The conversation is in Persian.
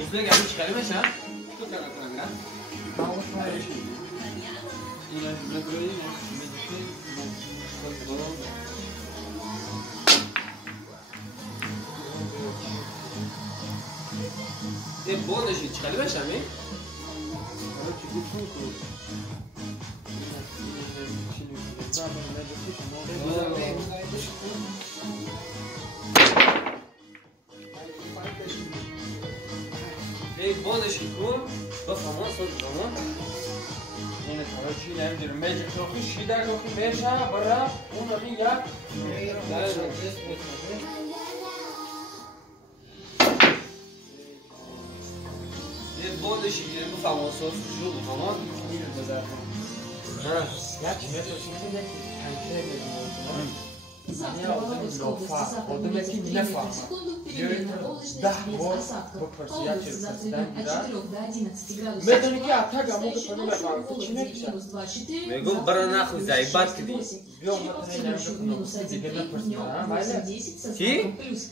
Üstüne gelmiş kaleme sen. Çok yana kanka. Tamam hayır. Yine ne böyle yine. بودش چخالی بشم این؟ حالا چی گفت تو؟ بودش کن بفهمون صد زمان اینه حالا چی نمیدونم میجه توخی شیده توخی میشه برا اون رو یک بودش گیریم بفهمون صد شو بفهمون میره بذارم یکی مثل چیزی یکی تنکه میدونم Завтра в Вологодской области западной ветер 3 метра в секунду, переменная облачность без осадков. Область завтра днем от 4 до 11 градусов тепла, настоящей ночью в Вологде минус 24, میگم برا نخوی زیبت کدی ночью минус 1, днем 8, днем 10 со знаком плюс.